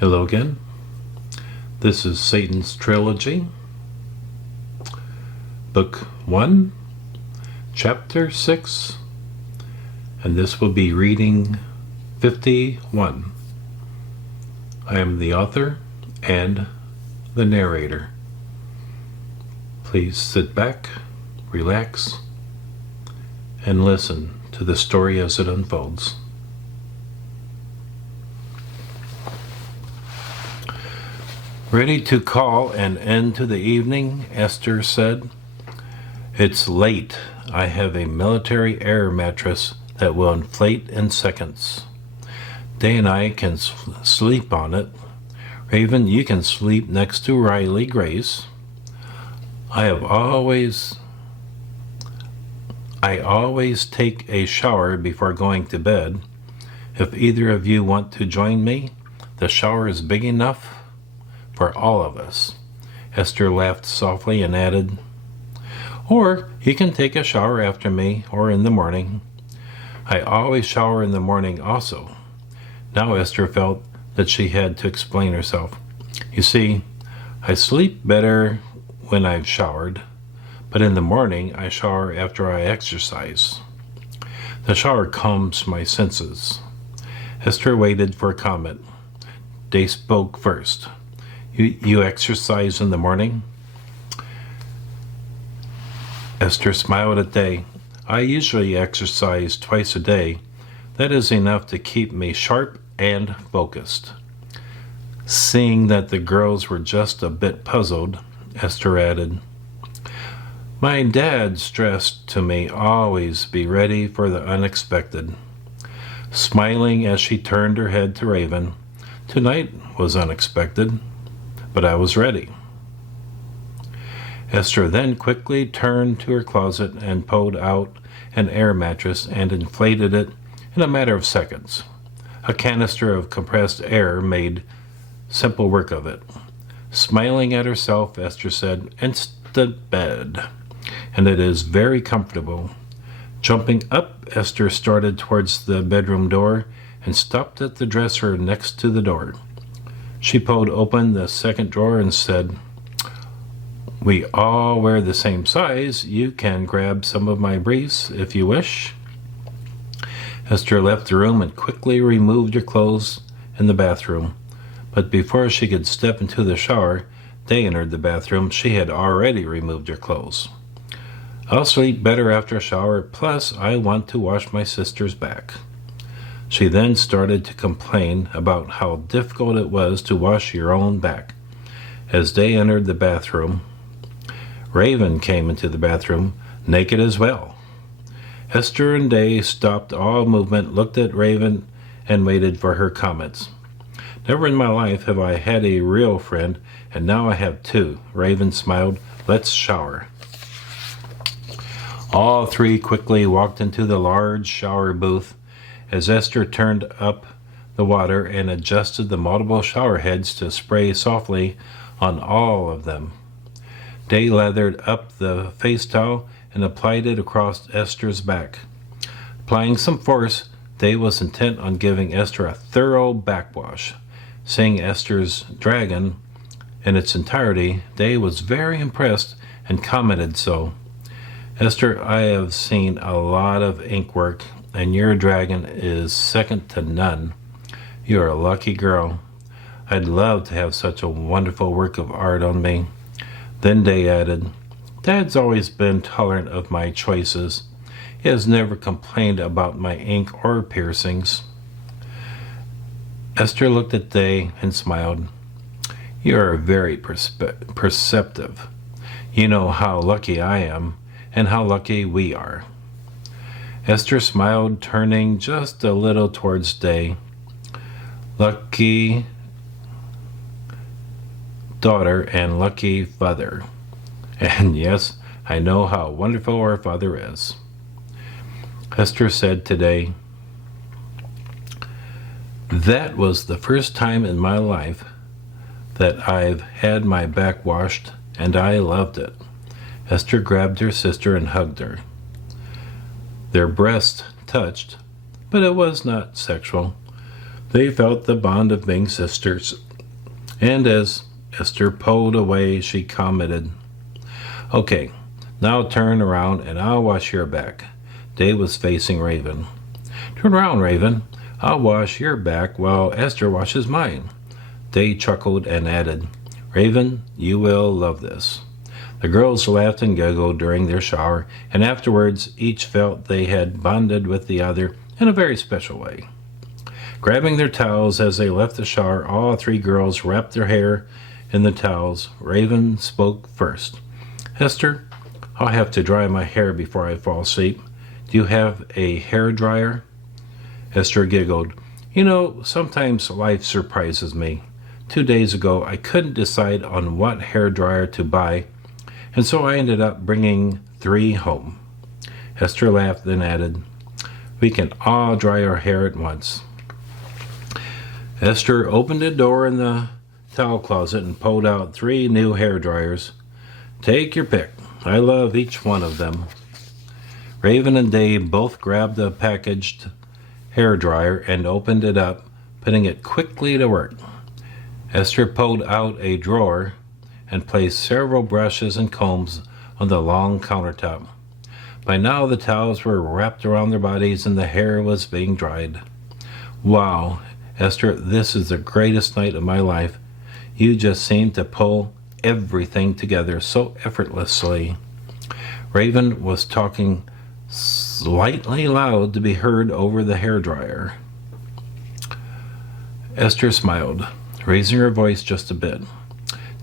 Hello again. This is Satan's Trilogy, Book 1, Chapter 6, and this will be reading 51. I am the author and the narrator. Please sit back, relax, and listen to the story as it unfolds. Ready to call an end to the evening, Esther said. It's late. I have a military air mattress that will inflate in seconds. Day and I can sleep on it. Raven, you can sleep next to Riley Grace. I always take a shower before going to bed. If either of you want to join me, the shower is big enough for all of us. Esther laughed softly and added, or you can take a shower after me or in the morning. I always shower in the morning also. Now Esther felt that she had to explain herself. You see, I sleep better when I've showered, but in the morning I shower after I exercise. The shower calms my senses. Esther waited for a comment. Day spoke first. You exercise in the morning? Esther smiled at Day. I usually exercise twice a day. That is enough to keep me sharp and focused. Seeing that the girls were just a bit puzzled, Esther added, my dad stressed to me always be ready for the unexpected. Smiling as she turned her head to Raven, tonight was unexpected, but I was ready. Esther then quickly turned to her closet and pulled out an air mattress and inflated it in a matter of seconds. A canister of compressed air made simple work of it. Smiling at herself, Esther said, instant bed, and it is very comfortable. Jumping up, Esther started towards the bedroom door and stopped at the dresser next to the door. She pulled open the second drawer and said, we all wear the same size. You can grab some of my briefs if you wish. Esther left the room and quickly removed her clothes in the bathroom. But before she could step into the shower, Day entered the bathroom. She had already removed her clothes. I'll sleep better after a shower, plus I want to wash my sister's back. She then started to complain about how difficult it was to wash your own back. As Day entered the bathroom, Raven came into the bathroom, naked as well. Esther and Day stopped all movement, looked at Raven, and waited for her comments. Never in my life have I had a real friend, and now I have two. Raven smiled. Let's shower. All three quickly walked into the large shower booth. As Esther turned up the water and adjusted the multiple shower heads to spray softly on all of them, Day lathered up the face towel and applied it across Esther's back. Applying some force, Day was intent on giving Esther a thorough backwash. Seeing Esther's dragon in its entirety, Day was very impressed and commented so. Esther, I have seen a lot of ink work, and your dragon is second to none. You're a lucky girl. I'd love to have such a wonderful work of art on me. Then Day added, Dad's always been tolerant of my choices. He has never complained about my ink or piercings. Esther looked at Day and smiled. You are very perceptive. You know how lucky I am and how lucky we are. Esther smiled, turning just a little towards Day. Lucky daughter and lucky father. And yes, I know how wonderful our father is. Esther said today, that was the first time in my life that I've had my back washed, and I loved it. Esther grabbed her sister and hugged her. Their breasts touched, but it was not sexual. They felt the bond of being sisters And as Esther pulled away, she commented, "Okay, now turn around and I'll wash your back." Dave was facing Raven. "Turn around, Raven. I'll wash your back while Esther washes mine." Day chuckled and added, "Raven, you will love this." The girls laughed and giggled during their shower, and afterwards each felt they had bonded with the other in a very special way. Grabbing their towels as they left the shower, all three girls wrapped their hair in the towels. Raven spoke first. "Esther, I'll have to dry my hair before I fall asleep. Do you have a hair dryer?" Esther giggled. "You know, sometimes life surprises me. 2 days ago, I couldn't decide on what hair dryer to buy, and so I ended up bringing 3 home." Esther laughed, then added, "We can all dry our hair at once." Esther opened a door in the towel closet and pulled out 3 new hair dryers. "Take your pick. I love each one of them." Raven and Dave both grabbed the packaged hair dryer and opened it up, putting it quickly to work. Esther pulled out a drawer and placed several brushes and combs on the long countertop. By now the towels were wrapped around their bodies and the hair was being dried. "Wow, Esther, this is the greatest night of my life. You just seem to pull everything together so effortlessly." Raven was talking slightly loud to be heard over the hairdryer. Esther smiled, raising her voice just a bit,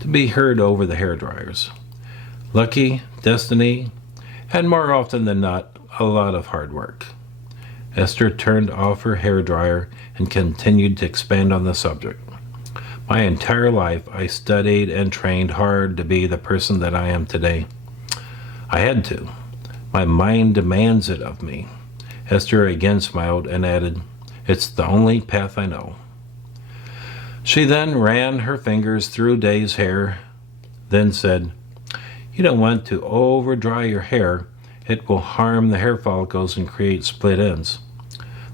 to be heard over the hairdryers. Lucky, destiny, and more often than not, a lot of hard work. Esther turned off her hairdryer and continued to expand on the subject. "My entire life I studied and trained hard to be the person that I am today. I had to. My mind demands it of me." Esther again smiled and added, "It's the only path I know." She then ran her fingers through Dave's hair, then said, "You don't want to over dry your hair. It will harm the hair follicles and create split ends."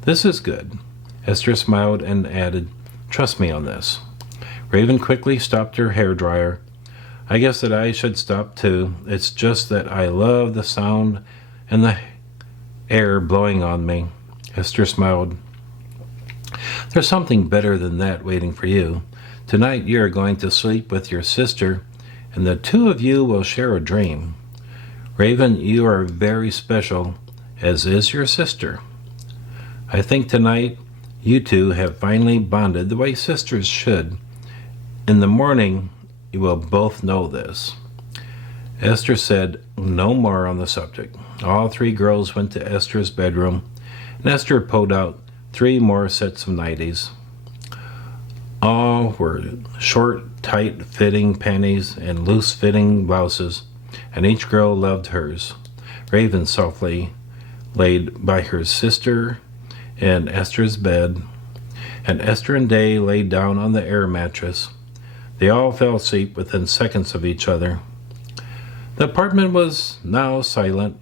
"This is good." Esther smiled and added, "Trust me on this." Raven quickly stopped her hairdryer. "I guess that I should stop too. It's just that I love the sound and the air blowing on me." Esther smiled. "There's something better than that waiting for you. Tonight you are going to sleep with your sister, and the 2 of you will share a dream. Raven, you are very special, as is your sister. I think tonight you 2 have finally bonded the way sisters should. In the morning, you will both know this." Esther said no more on the subject. All 3 girls went to Esther's bedroom, and Esther pulled out 3 more sets of nighties. All were short, tight-fitting panties and loose-fitting blouses, and each girl loved hers. Raven softly laid by her sister in Esther's bed, and Esther and Day laid down on the air mattress. They all fell asleep within seconds of each other. The apartment was now silent,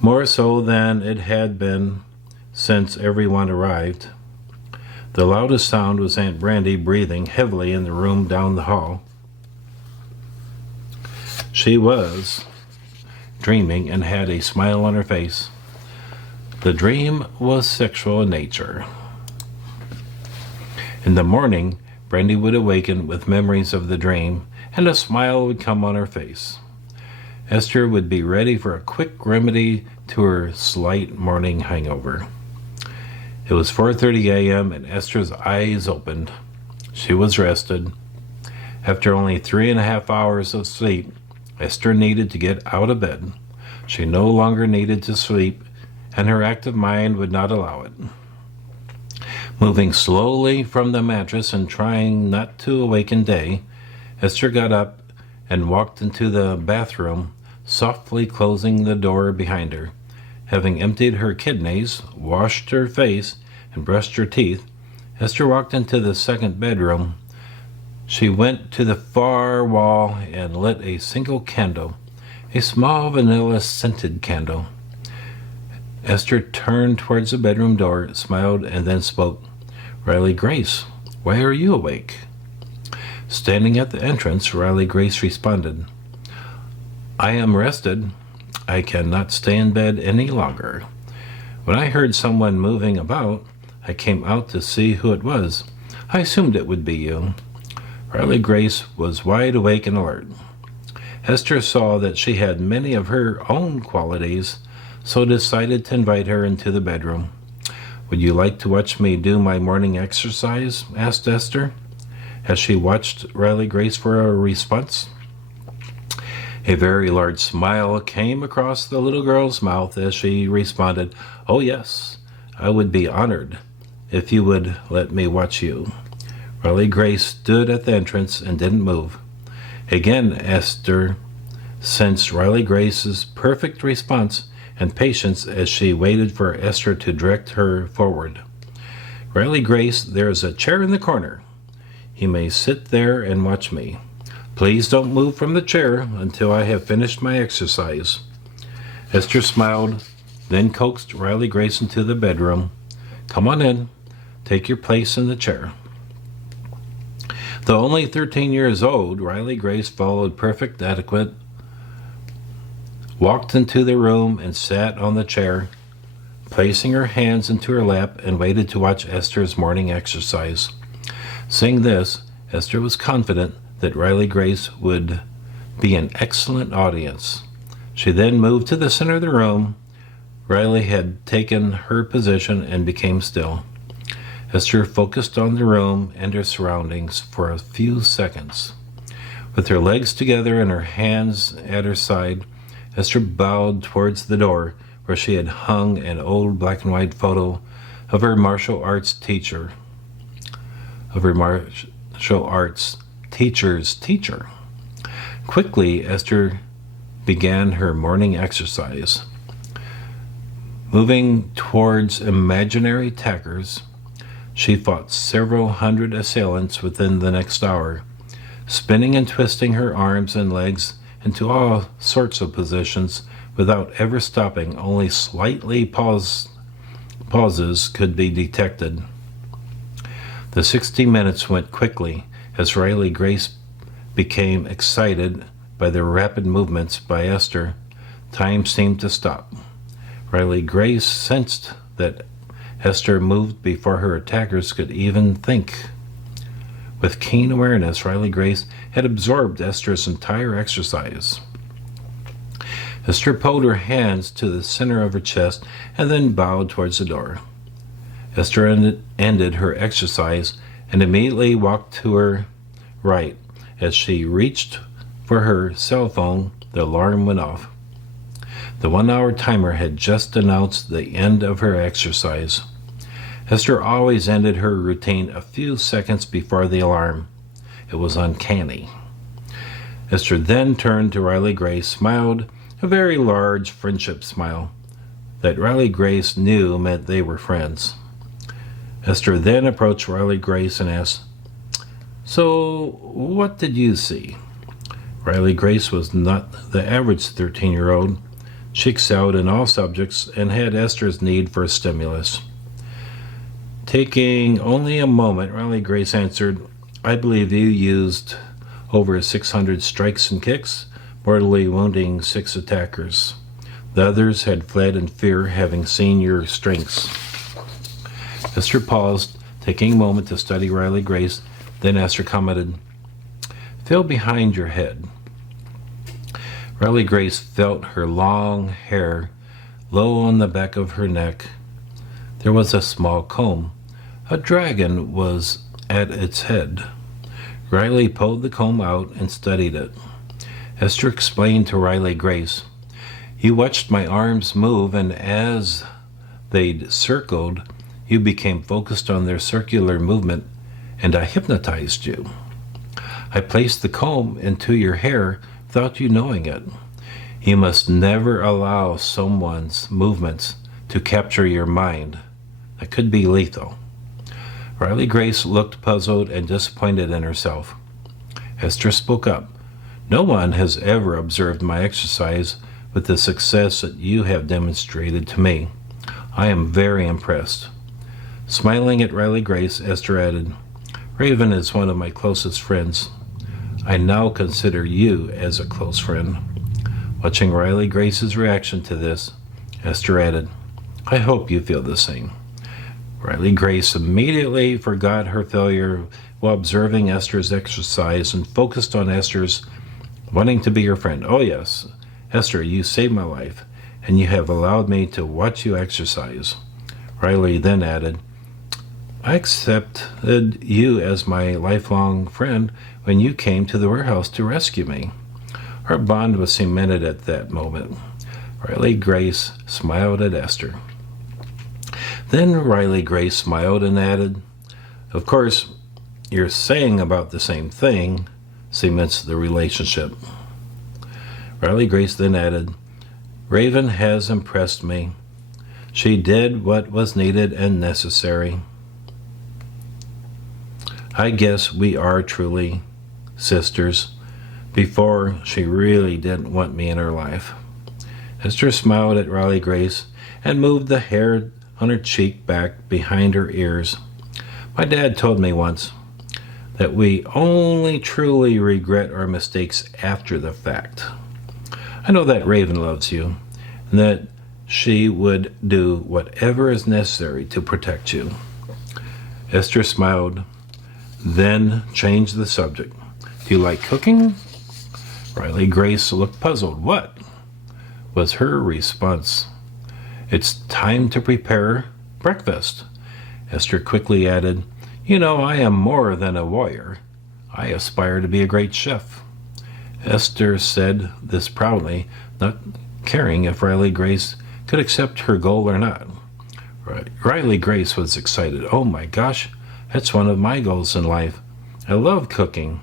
more so than it had been since everyone arrived. The loudest sound was Aunt Brandy breathing heavily in the room down the hall. She was dreaming and had a smile on her face. The dream was sexual in nature. In the morning, Brandy would awaken with memories of the dream, and a smile would come on her face. Esther would be ready for a quick remedy to her slight morning hangover. It was 4:30 a.m. and Esther's eyes opened. She was rested. After only 3.5 hours of sleep, Esther needed to get out of bed. She no longer needed to sleep, and her active mind would not allow it. Moving slowly from the mattress and trying not to awaken Day, Esther got up and walked into the bathroom, softly closing the door behind her. Having emptied her kidneys, washed her face, and brushed her teeth, Esther walked into the second bedroom. She went to the far wall and lit a single candle, a small vanilla-scented candle. Esther turned towards the bedroom door, smiled, and then spoke. "Riley Grace, why are you awake?" Standing at the entrance, Riley Grace responded, "I am rested. I cannot stay in bed any longer. When I heard someone moving about, I came out to see who it was. I assumed it would be you." Riley Grace was wide awake and alert. Esther saw that she had many of her own qualities, so decided to invite her into the bedroom. "Would you like to watch me do my morning exercise?" asked Esther, as she watched Riley Grace for a response. A very large smile came across the little girl's mouth as she responded, "Oh yes, I would be honored if you would let me watch you." Riley Grace stood at the entrance and didn't move. Again, Esther sensed Riley Grace's perfect response and patience as she waited for Esther to direct her forward. "Riley Grace, there is a chair in the corner. You may sit there and watch me. Please don't move from the chair until I have finished my exercise." Esther smiled, then coaxed Riley Grace into the bedroom. "Come on in. Take your place in the chair." Though only 13 years old, Riley Grace followed perfect etiquette, walked into the room and sat on the chair, placing her hands into her lap, and waited to watch Esther's morning exercise. Seeing this, Esther was confident that Riley Grace would be an excellent audience. She then moved to the center of the room. Riley had taken her position and became still. Esther focused on the room and her surroundings for a few seconds. With her legs together and her hands at her side, Esther bowed towards the door where she had hung an old black and white photo of her martial arts teacher's teacher. Quickly, Esther began her morning exercise. Moving towards imaginary attackers, she fought several hundred assailants within the next hour, spinning and twisting her arms and legs into all sorts of positions without ever stopping. Only slightly pauses could be detected. The 60 minutes went quickly as Riley Grace became excited by the rapid movements by Esther. Time seemed to stop. Riley Grace sensed that Esther moved before her attackers could even think. With keen awareness, Riley Grace had absorbed Esther's entire exercise. Esther pulled her hands to the center of her chest and then bowed towards the door. Esther ended her exercise and immediately walked to her right. As she reached for her cell phone, the alarm went off. The 1-hour timer had just announced the end of her exercise. Esther always ended her routine a few seconds before the alarm. It was uncanny. Esther then turned to Riley Grace, smiled, a very large friendship smile that Riley Grace knew meant they were friends. Esther then approached Riley Grace and asked, "So, what did you see?" Riley Grace was not the average 13-year-old. She excelled in all subjects and had Esther's need for a stimulus. Taking only a moment, Riley Grace answered, "I believe you used over 600 strikes and kicks, mortally wounding 6 attackers. The others had fled in fear, having seen your strengths." Esther paused, taking a moment to study Riley Grace. Then Esther commented, "Feel behind your head." Riley Grace felt her long hair low on the back of her neck. There was a small comb. A dragon was at its head. Riley pulled the comb out and studied it. Esther explained to Riley Grace, "You watched my arms move, and as they'd circled, you became focused on their circular movement, and I hypnotized you. I placed the comb into your hair without you knowing it. You must never allow someone's movements to capture your mind. That could be lethal." Riley Grace looked puzzled and disappointed in herself. Esther spoke up, "No one has ever observed my exercise with the success that you have demonstrated to me. I am very impressed." Smiling at Riley Grace, Esther added, "Raven is one of my closest friends. I now consider you as a close friend." Watching Riley Grace's reaction to this, Esther added, "I hope you feel the same." Riley Grace immediately forgot her failure while observing Esther's exercise and focused on Esther's wanting to be her friend. "Oh yes, Esther, you saved my life, and you have allowed me to watch you exercise." Riley then added, "I accepted you as my lifelong friend when you came to the warehouse to rescue me." Our bond was cemented at that moment. Riley Grace smiled at Esther. Then Riley Grace smiled and added, "Of course, you're saying about the same thing cements the relationship." Riley Grace then added, "Raven has impressed me. She did what was needed and necessary. I guess we are truly sisters. Before, she really didn't want me in her life." Esther smiled at Riley Grace and moved the hair on her cheek back behind her ears. "My dad told me once that we only truly regret our mistakes after the fact. I know that Raven loves you, and that she would do whatever is necessary to protect you." Esther smiled, then changed the subject. "Do you like cooking?" Riley Grace looked puzzled. "What?" was her response. "It's time to prepare breakfast." Esther quickly added, "You know, I am more than a warrior. I aspire to be a great chef." Esther said this proudly, not caring if Riley Grace could accept her goal or not. Riley Grace was excited. "Oh my gosh, that's one of my goals in life. I love cooking.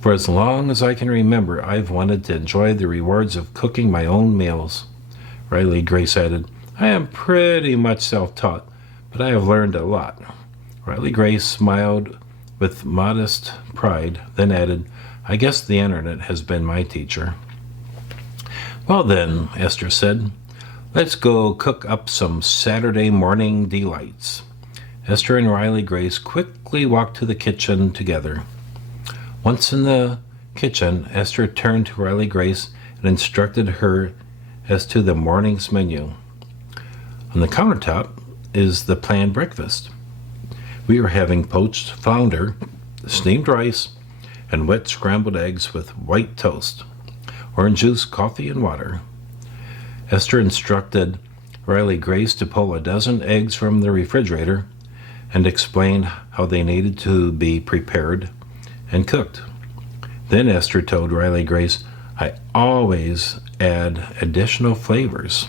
For as long as I can remember, I've wanted to enjoy the rewards of cooking my own meals." Riley Grace added, "I am pretty much self-taught, but I have learned a lot." Riley Grace smiled with modest pride, then added, "I guess the internet has been my teacher." "Well then," Esther said, "let's go cook up some Saturday morning delights." Esther and Riley Grace quickly walked to the kitchen together. Once in the kitchen, Esther turned to Riley Grace and instructed her as to the morning's menu. On the countertop is the planned breakfast. We are having poached flounder, steamed rice, and wet scrambled eggs with white toast, orange juice, coffee, and water. Esther instructed Riley Grace to pull a dozen eggs from the refrigerator and explained how they needed to be prepared and cooked. Then Esther told Riley Grace, "I always add additional flavors.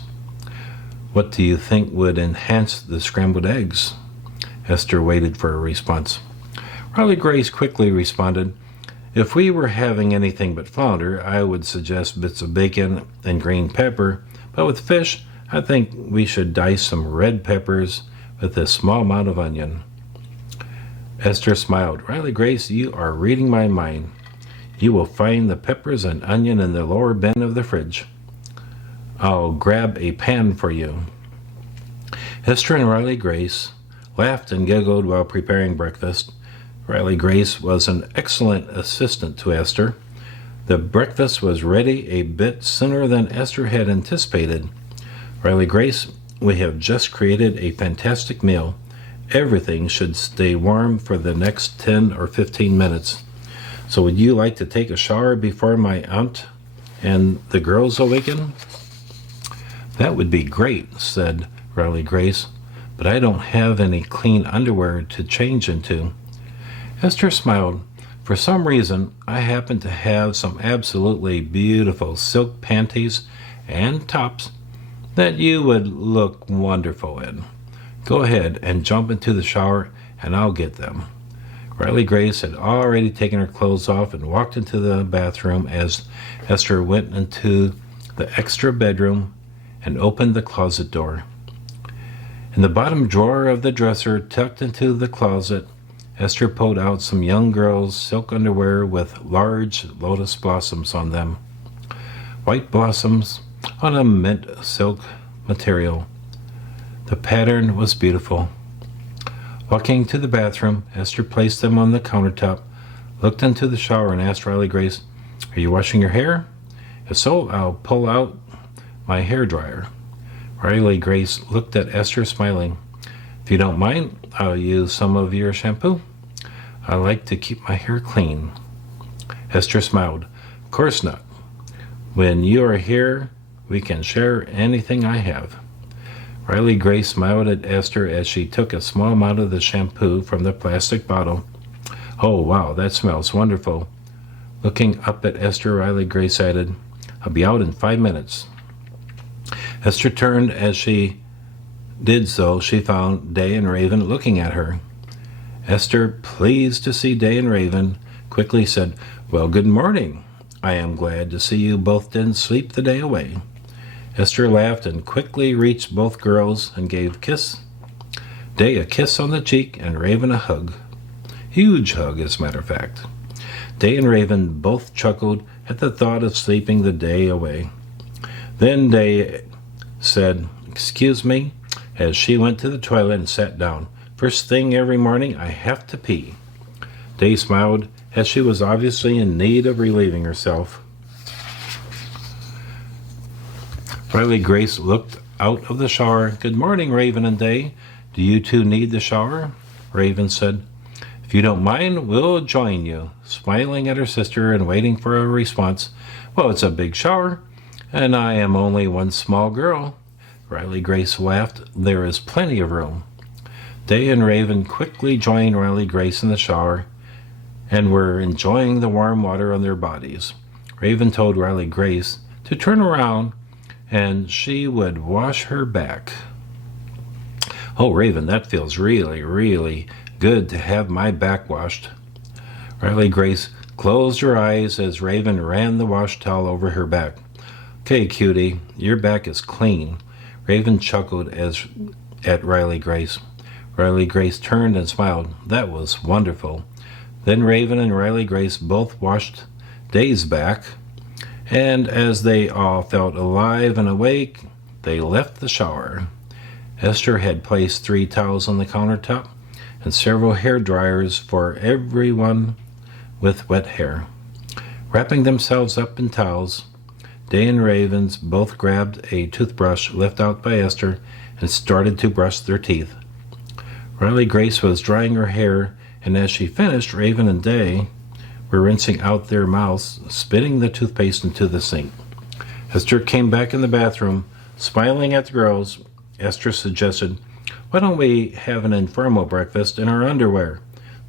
What do you think would enhance the scrambled eggs?" Esther waited for a response. Riley Grace quickly responded, "If we were having anything but flounder, I would suggest bits of bacon and green pepper, but with fish, I think we should dice some red peppers with a small amount of onion." Esther smiled. "Riley Grace, you are reading my mind. You will find the peppers and onion in the lower bin of the fridge. I'll grab a pan for you." Esther and Riley Grace laughed and giggled while preparing breakfast. Riley Grace was an excellent assistant to Esther. The breakfast was ready a bit sooner than Esther had anticipated. "Riley Grace, we have just created a fantastic meal. Everything should stay warm for the next 10 or 15 minutes. So would you like to take a shower before my aunt and the girls awaken?" "That would be great," said Riley Grace, "but I don't have any clean underwear to change into." Esther smiled. "For some reason, I happen to have some absolutely beautiful silk panties and tops that you would look wonderful in. Go ahead and jump into the shower, and I'll get them." Riley Grace had already taken her clothes off and walked into the bathroom as Esther went into the extra bedroom and opened the closet door. In the bottom drawer of the dresser, tucked into the closet, Esther pulled out some young girl's silk underwear with large lotus blossoms on them. White blossoms on a mint silk material. The pattern was beautiful. Walking to the bathroom, Esther placed them on the countertop, looked into the shower and asked Riley Grace, "Are you washing your hair? If so, I'll pull out my hair dryer." Riley Grace looked at Esther, smiling. "If you don't mind, I'll use some of your shampoo. I like to keep my hair clean." Esther smiled. "Of course not. When you are here, we can share anything I have." Riley Grace smiled at Esther as she took a small amount of the shampoo from the plastic bottle. "Oh, wow, that smells wonderful." Looking up at Esther, Riley Grace added, "I'll be out in 5 minutes." Esther turned. As she did so, she found Day and Raven looking at her. Esther, pleased to see Day and Raven, quickly said, "Well, good morning. I am glad to see you both didn't sleep the day away." Esther laughed and quickly reached both girls and gave Day a kiss on the cheek and Raven a hug. Huge hug, as a matter of fact. Day and Raven both chuckled at the thought of sleeping the day away. Then Day said, "Excuse me," as she went to the toilet and sat down. "First thing every morning, I have to pee." Day smiled, as she was obviously in need of relieving herself. Riley Grace looked out of the shower. "Good morning, Raven and Day. Do you two need the shower?" Raven said, "If you don't mind, we'll join you," smiling at her sister and waiting for a response. "Well, it's a big shower, and I am only one small girl." Riley Grace laughed. "There is plenty of room." Day and Raven quickly joined Riley Grace in the shower and were enjoying the warm water on their bodies. Raven told Riley Grace to turn around and she would wash her back. "Oh, Raven, that feels really, really good to have my back washed." Riley Grace closed her eyes as Raven ran the wash towel over her back. "Okay, cutie, your back is clean." Raven chuckled at Riley Grace. Riley Grace turned and smiled. "That was wonderful." Then Raven and Riley Grace both washed Day's back, and as they all felt alive and awake, they left the shower. Esther had placed 3 towels on the countertop and several hair dryers for everyone with wet hair. Wrapping themselves up in towels, Day and Ravens both grabbed a toothbrush left out by Esther and started to brush their teeth. Riley Grace was drying her hair, and as she finished, Raven and Day were rinsing out their mouths, spitting the toothpaste into the sink. Esther came back in the bathroom, smiling at the girls. Esther suggested, "Why don't we have an informal breakfast in our underwear?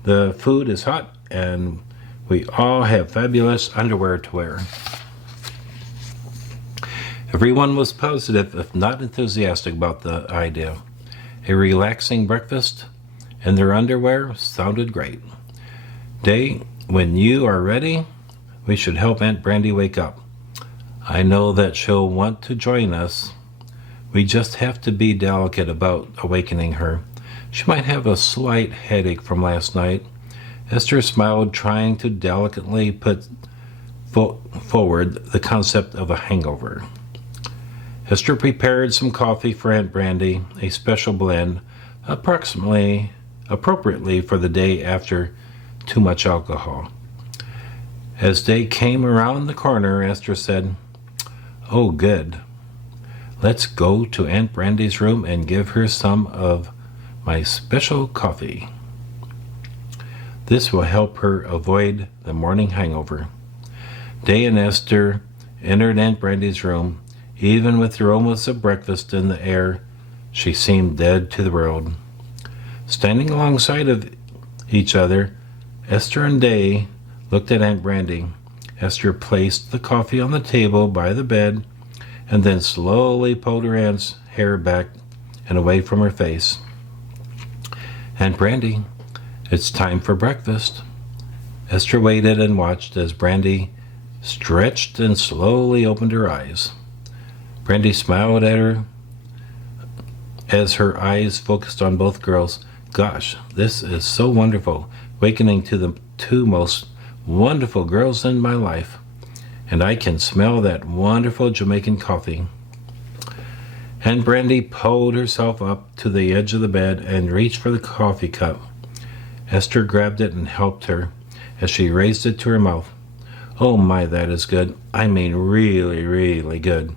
The food is hot, and we all have fabulous underwear to wear." Everyone was positive, if not enthusiastic, about the idea. A relaxing breakfast in their underwear sounded great. "Day, when you are ready, we should help Aunt Brandy wake up. I know that she'll want to join us. We just have to be delicate about awakening her. She might have a slight headache from last night." Esther smiled, trying to delicately put forward the concept of a hangover. Esther prepared some coffee for Aunt Brandy, a special blend, appropriately for the day after too much alcohol. As Day came around the corner, Esther said, "Oh, good. Let's go to Aunt Brandy's room and give her some of my special coffee. This will help her avoid the morning hangover." Day and Esther entered Aunt Brandy's room. Even with the aromas of breakfast in the air, she seemed dead to the world. Standing alongside of each other, Esther and Day looked at Aunt Brandy. Esther placed the coffee on the table by the bed and then slowly pulled her aunt's hair back and away from her face. "Aunt Brandy, it's time for breakfast." Esther waited and watched as Brandy stretched and slowly opened her eyes. Brandy smiled at her as her eyes focused on both girls. "Gosh, this is so wonderful, awakening to the 2 most wonderful girls in my life. And I can smell that wonderful Jamaican coffee." And Brandy pulled herself up to the edge of the bed and reached for the coffee cup. Esther grabbed it and helped her. as she raised it to her mouth. "Oh my, that is good. I mean really, really good."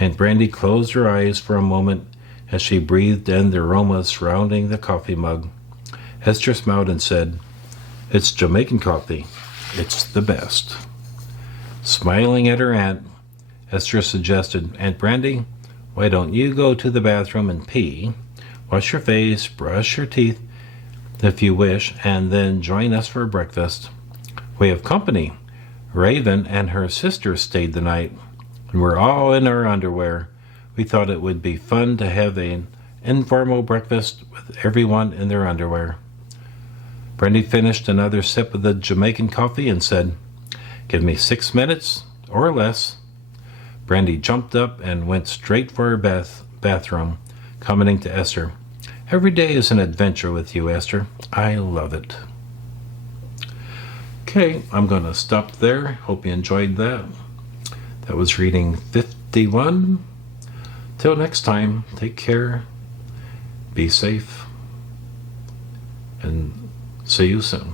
Aunt Brandy closed her eyes for a moment as she breathed in the aroma surrounding the coffee mug. Esther smiled and said, "It's Jamaican coffee. It's the best." Smiling at her aunt, Esther suggested, "Aunt Brandy, why don't you go to the bathroom and pee, wash your face, brush your teeth if you wish, and then join us for breakfast? We have company. Raven and her sister stayed the night, and we're all in our underwear. We thought it would be fun to have an informal breakfast with everyone in their underwear." Brandy finished another sip of the Jamaican coffee and said, "Give me 6 minutes or less." Brandy jumped up and went straight for her bathroom, commenting to Esther, "Every day is an adventure with you, Esther. I love it." Okay, I'm going to stop there. Hope you enjoyed that. That was reading 51. Till next time, take care, be safe, and see you soon.